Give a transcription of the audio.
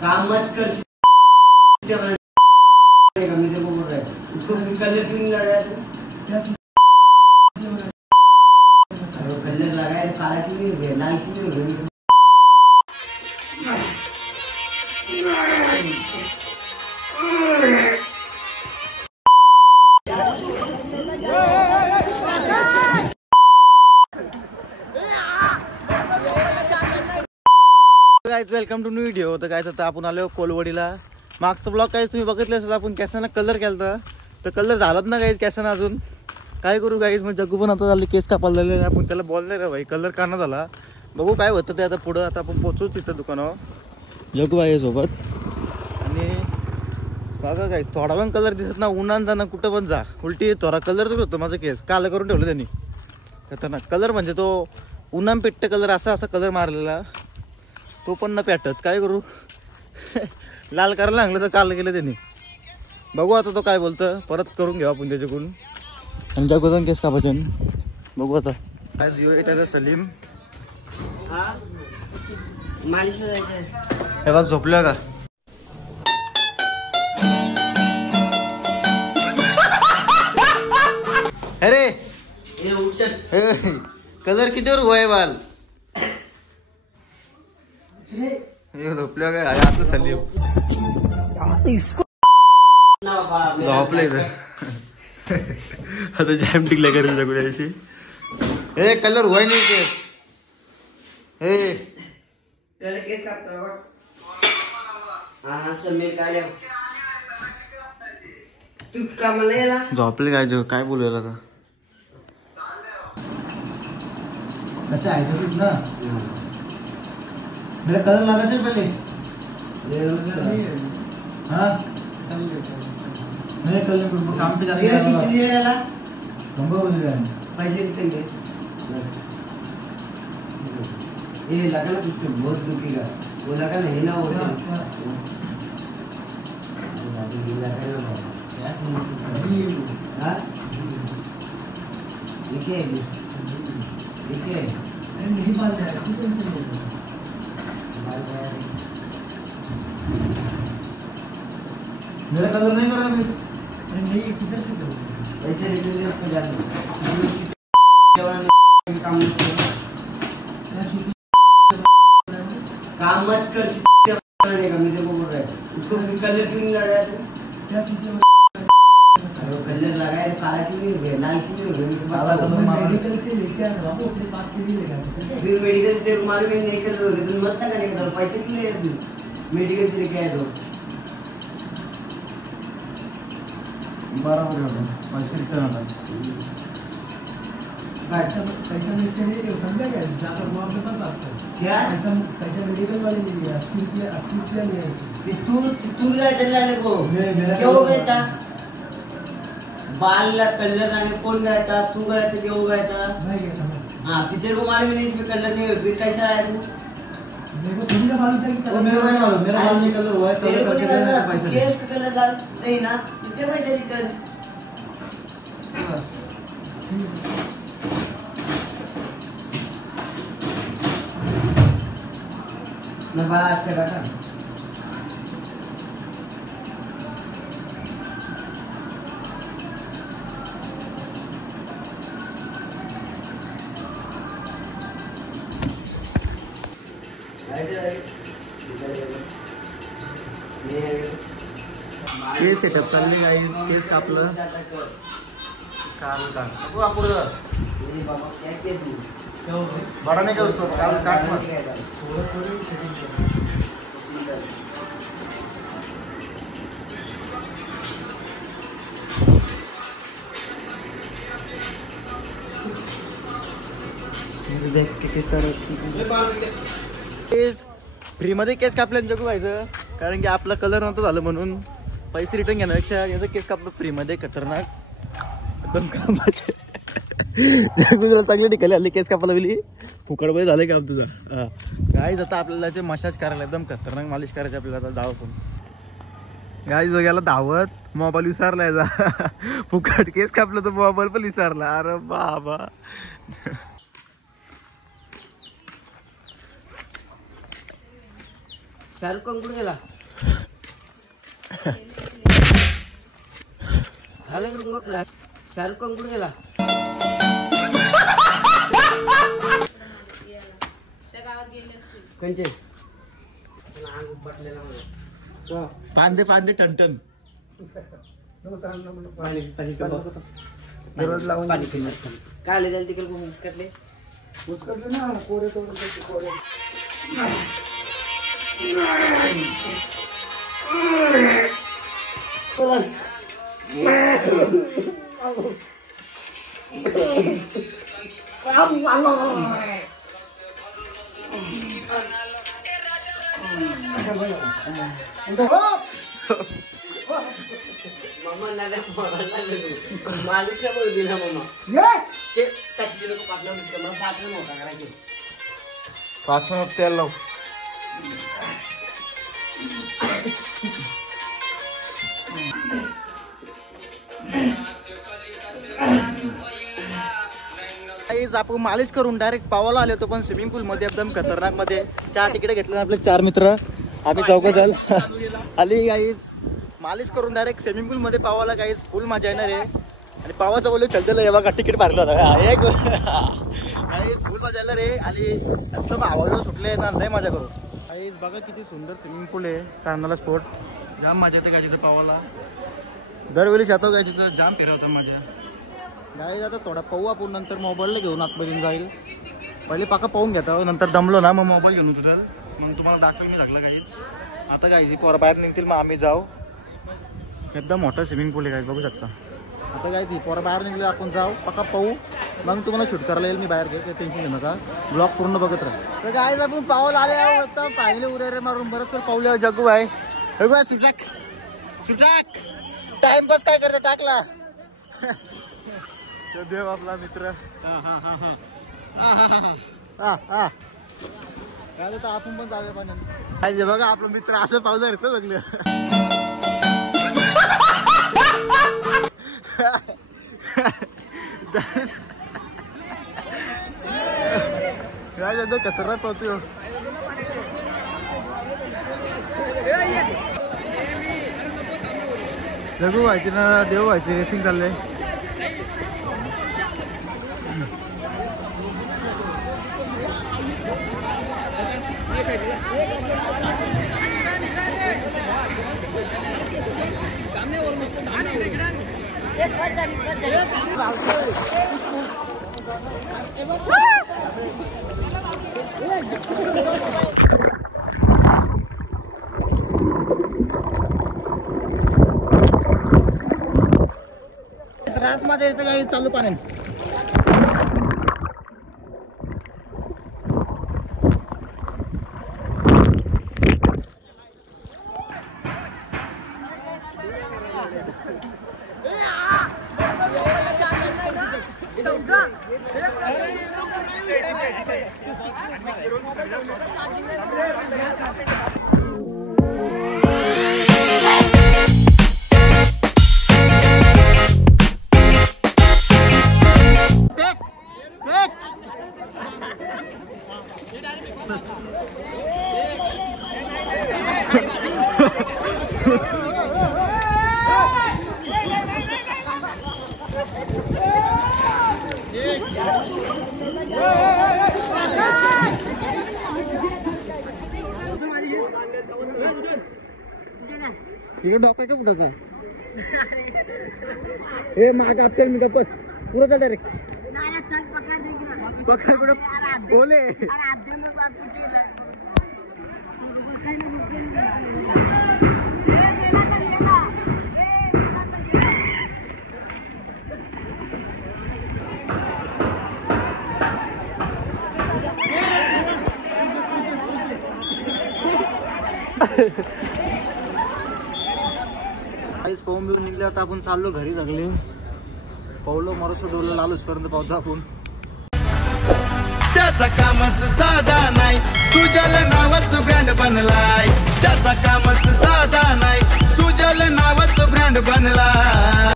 काम मत कर। मेरे को बोल रहा है उसको कलर क्यों नहीं लगाया तू? कलर लगाया काला क्यों नहीं हो गया, लाल क्यों नहीं हो गया? Guys welcome to new video. तर काय आता आपण आलो कोलवडीला। मागचा ब्लॉग काय तुम्ही बघितले असेल, आपण केसांना कलर केलता तर कलर झालाच ना गाइस केसांना अजून। काय करू गाइस, मग जग्गू पण आता झाले केस कापायला लागले। आपण त्याला बोलणार रे भाई कलर का झाला, बघू काय होतं ते आता पुढं। आता आपण पोहोचूच तिथं दुकानावर जग्गू आहे सोबत। आणि बघा गाइस थोडा पण कलर दिसत ना, उन्हान जा ना कुठं पण जा उलटी थोडा कलर तर होतो माझा केस काला करून ठेवलं त्यांनी। खतरनाक कलर म्हणजे तो उन्हान पिट्ट कलर असा कलर मारलेला, तो पण न पेटत। काय करू लाल करायला लागलं तर काल केलं त्यांनी। बघू आता तो काय बोलतं, परत करून घेऊ आपण त्याच्याकडून। आणि जगून केस कापायचे बघू आता। आज येतात सलीम मालिश हे बघ झोपलं का? अरे कलर कितीवर गोय बाल झोपल्या काय आता सलीम झोपले आता जॅम टिकल्या करेल जगूल्याशी। हे कलर होय नाही केस, हे त्याला केस कापतो बघ। हा समीर काढ्या तू कामाला याला झोपले काय बोलूया आता। अच्छा आहे तसंच ना, मेरा कलर लगा चाहिए पहले। हाँ मेरे कलर काम पे जाने किती वेळेला संभव हो जाएगा। पैसे कितने बस ये लगा ना कुछ तो बहुत दुखेगा, वो लगा नहीं ना होता नहीं बाल जाएगा, तू टेंशन नहीं ले। मेरा कलर नहीं करा नहीं किधर से करूँ ऐसे रिटर्न उसको जाना काम मत कर। मेरे को बोल रहा है उसको कलर क्यों नहीं लगाया तू? कलर लगाया काला क्यों नहीं हो गया, लाल क्यों नहीं हो गया? मेडिकल से लेके आया बाबू, अपने पास से भी लेकर फिर मेडिकल तेरे रुमाल में नहीं कलर हो गया, तुम मत लगाने का पैसे क्यों ले तू मेडिकल से लेके आया तो? 12 बजे पैसे रिटर्न आता पैसा मेरे से नहीं समझा क्या? जाकर वहाँ पे पता आपको क्या पैसा मेडिकल वाले ने लिया 80 रुपया लिया। तू गया चलाने को क्यों हो गया था? बाल ला कलर लाने कौन गया था? तू गया था, क्यों गया था? मैं गया था। हाँ फिर तेरे को मालूम नहीं इसमें कलर नहीं है, फिर कैसा आया तू? मेरे को थोड़ी ना मालूम था कि कलर मेरा नहीं मालूम, मेरा बाल नहीं कलर हुआ है तेरे को नहीं मालूम पैसा केस का कलर डाल नहीं ना, कितने पैसे रिटर्न? ना बाल अच्छा काटा केस सेटअप चालले गाइस, केस कापलं काल काट आपण बड़ा नहीं क्या उसको काल काट मत। देख किती तर फ्री मध्ये केस कापल्याने जगू व्हायचं, कारण की आपला कलर नव्हतं झालं म्हणून पैसे रिटर्न घेण्यापेक्षा याचं केस कापलं फ्री मध्ये। खतरनाक एकदम कामाचे जगू चांगली निघाली हल्ली केस कापायला गेली फुकटमध्ये झालं काम तुझं। गाईज आता आपल्याला मसाज करायला एकदम खतरनाक मालिश करायची आपल्याला। आता जाऊ आपण गाईज गेला धावत मोबाईल विसरला याचा फुकट केस कापलं तर मोबाईल पण विसरला। अरे बाबा शाहरुख खान कुठे गेला? शाहरुख खान कुठे गेला? कंचे पांदे पांदे टनटन काय आले त्याला तिकडे मुस्कटले ना कोरे कोरे मालिश का बोल दिला मामा त्याची लोक पाटलं मला पाटलं नव्हता करायचे 5 मिनिट तेल लाव. आपण मालिश करून डायरेक्ट पावाला आले होतो पण स्विमिंग पूल मध्ये एकदम खतरनाक मध्ये 4 तिकडे घेतले आपले 4 मित्र आम्ही चौघ जण आली गाईज मालिश करून डायरेक्ट स्विमिंग पूल मध्ये पावाला गाईज फुल मजा येणार आहे. आणि पावाचं बोलू चलतेलं हे बघा तिकीट भरलं होतं एक फुल मजा येणार आहे आणि एकदम आवाज सुटले ना लय मजा करू गाईज. बघा किती सुंदर स्विमिंग पूल आहे कारणाला स्पोर्ट जाम मजा येते गायची तर पावाला दरवेळी शेतो गायची तर जाम फिरवतात माझ्या गाईज. आता थोडा पाहू आपण नंतर मोबाईलला घेऊन आतमध्ये जाईल पहिले पाका पाहून घेतो नंतर दमलो ना मग मोबाईल घेऊन तुझं मग तुम्हाला दाखवेल मी लागला गाईज. आता गाईज पोरं बाहेर निघतील मग आम्ही जाऊ एकदम मोठा स्विमिंग पूल आहे गाईज बघू शकता. आता गाईज पोरं बाहेर निघले आपण जाऊ पक्का पाहू मग तुम्हाला शूट करायला येईल मी बाहेर घे ते टेन्शन घेऊ नका ब्लॉग पूर्ण बघत राहा. तर गाईज आपण पावलं आले आहोत पाहिले उरे मारून बरं तर पावले जग्गू आहे सुटाक सुटाक टाइमपास काय करतो टाकला तो देव आपला मित्र काय तर आपण पण जाऊया पाण्यात बघा आपलं मित्र असं पावलं येतं सगळं काय जातं खतरनाक पावतो जगू व्हायची ना देव व्हायची रेसिंग चाललंय. त्रास मध्ये येतं काही चालू पाण्यात डॉक्टर का कुठं हे माग आपल्याला मी गप्पस पुरं डायरेक्ट पकड कुठं बोले पाहून बिहून निघले आता आपण चाललो घरी जगले पावलो मरसो डोलं लालूच पर्यंत पावतो आपण. त्याचा कामच साधा नाही सुजल नावाच ब्रँड बनलाय त्याचा कामच साधा नाही सुजल नावाच ब्रँड बनलाय.